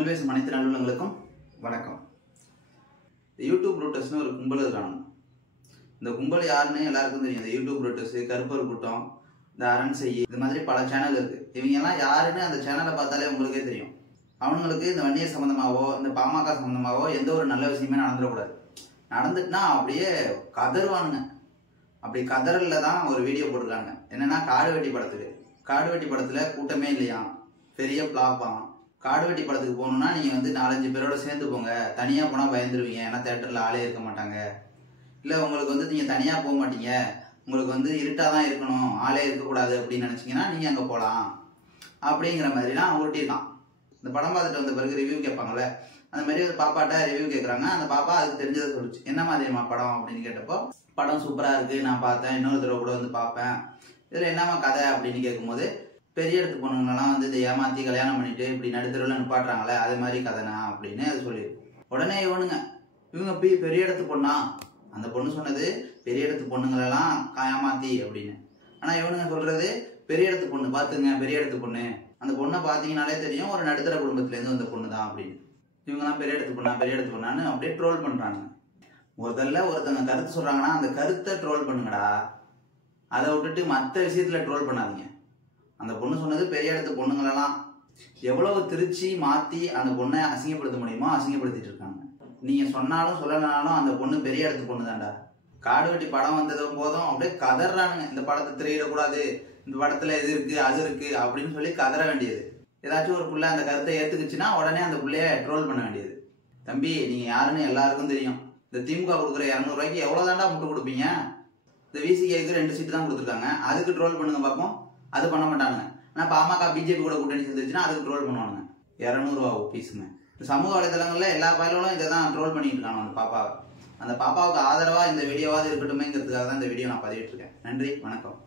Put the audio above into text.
தமிழ் பேசும் அனைத்து நல்லுள்ளங்களுக்கும் வணக்கம். யூடியூப் ரூட்டர்ஸ்னு ஒரு கும்பல் இருக்காங்க. இந்த கும்பல் யாருன்னு எல்லாருக்கும் தெரியும். இந்த யூடியூப் ரூட்டர்ஸ், கருப்பர் கூட்டம், இந்த அரண் செய்ய, இது மாதிரி பல சேனல் இருக்கு. இவங்க எல்லாம் யாருன்னு அந்த சேனலை பார்த்தாலே உங்களுக்கே தெரியும். அவங்களுக்கு இந்த வன்னியர் சம்பந்தமாவோ இந்த பாமக சம்பந்தமாவோ எந்த ஒரு நல்ல விஷயமே நடந்துடக்கூடாது. நடந்துட்டுனா அப்படியே கதறுவானுங்க. அப்படி கதறல தான் ஒரு வீடியோ போட்டிருக்காங்க. என்னன்னா, காடு வெட்டி படத்துக்கு. காடு வெட்டி படத்துல கூட்டமே இல்லையா, பெரிய பிளாப்பாம். காடு வெட்டி படத்துக்கு போகணும்னா நீங்க 4-5 பேரோட சேர்ந்து போங்க. தனியா போனா பயந்துருவீங்க, ஏன்னா தேட்டர்ல ஆளே இருக்க மாட்டாங்க. இல்ல உங்களுக்கு நீங்க தனியா போக மாட்டீங்க, உங்களுக்கு இருட்டாதான் இருக்கணும், ஆளே இருக்கக்கூடாது அப்படின்னு நினைச்சீங்கன்னா நீங்க அங்க போலாம் அப்படிங்கிற மாதிரிலாம் உருட்டிருக்கான். இந்த படம் பார்த்துட்டு வந்த பிறகு ரிவ்யூ கேட்பாங்கல்ல, அந்த மாதிரி ஒரு பாப்பாட்ட ரிவ்யூ கேட்குறாங்க. அந்த பாப்பா அதுக்கு தெரிஞ்சதை சொல்லிச்சு. என்ன மாதிரிமா படம் அப்படின்னு கேட்டப்போ, படம் சூப்பரா இருக்கு, நான் பார்த்தேன், இன்னொரு தடவை கூட பார்ப்பேன், இதுல என்னமா கதை அப்படின்னு கேட்கும்போது, பெரிய இடத்து பொண்ணுங்களெல்லாம் இதை ஏமாத்தி கல்யாணம் பண்ணிட்டு இப்படி நடுத்தருவில் நிப்பாட்டுறாங்களே, அதே மாதிரி கதைனா அப்படின்னு அது சொல்லியிருக்கும். உடனே இவங்க பெரிய இடத்து பொண்ணா, அந்த பொண்ணு சொன்னது பெரிய இடத்து பொண்ணுங்களெல்லாம் ஏமாத்தி அப்படின்னு. ஆனா இவனுங்க சொல்றது பெரிய இடத்து பொண்ணு, பாத்துங்க பெரிய இடத்து பொண்ணு, அந்த பொண்ணை பாத்தீங்கன்னாலே தெரியும் ஒரு நடுத்தர குடும்பத்துல இருந்து வந்த பொண்ணு தான் அப்படின்னு. இவங்கெல்லாம் பெரிய இடத்து பொண்ணான்னு அப்படியே ட்ரோல் பண்றாங்க. முதல்ல ஒருத்தவங்க கருத்து சொல்றாங்கன்னா அந்த கருத்தை ட்ரோல் பண்ணுங்கடா, அதை விட்டுட்டு மற்ற விஷயத்துல ட்ரோல் பண்ணாதீங்க. அந்த பொண்ணு சொன்னது பெரிய இடத்து பொண்ணுங்களெல்லாம் எவ்வளவு திருச்சி மாத்தி அந்த பொண்ணை அசிங்கப்படுத்த முடியுமோ அசிங்கப்படுத்திட்டு இருக்காங்க. நீங்க சொன்னாலும் சொல்லனாலும் அந்த பொண்ணு பெரிய இடத்து பொண்ணு தான்டா. காடு வெட்டி படம் வந்ததும் போதும் அப்படியே கதறானுங்க, இந்த படத்தை திரையிடக்கூடாது, இந்த படத்துல இது இருக்கு அது இருக்கு அப்படின்னு சொல்லி கதற வேண்டியது. ஏதாச்சும் ஒரு புள்ள அந்த கருத்தை ஏத்துக்குச்சுன்னா உடனே அந்த புள்ளைய ட்ரோல் பண்ண வேண்டியது. தம்பி, நீங்க யாருன்னு எல்லாருக்கும் தெரியும். இந்த திமுக கொடுக்குற 200 ரூபாய்க்கு எவ்வளவு தாண்டா முட்டு கொடுப்பீங்க? இந்த விசிகேக்கு 2 சீட்டு தான் கொடுத்துருக்காங்க, அதுக்கு ட்ரோல் பண்ணுங்க பார்ப்போம். அது பண்ண மாட்டானுங்க. ஆனா பாமக பிஜேபி கூட கூட்டணி சேர்ந்துச்சுன்னா அதுக்கு ட்ரோல் பண்ணுவானுங்க. 200 ரூபா பீஸுங்க. சமூக வலைதளங்கள்ல எல்லா பயிலும் இதை தான் ட்ரோல் பண்ணிட்டு இருக்காங்க அந்த பாப்பாவை. அந்த பாப்பாவுக்கு ஆதரவா இந்த வீடியோவாவது இருக்கட்டுமேங்கிறதுக்காக தான் இந்த வீடியோ நான் பதிவிட்டு இருக்கேன். நன்றி, வணக்கம்.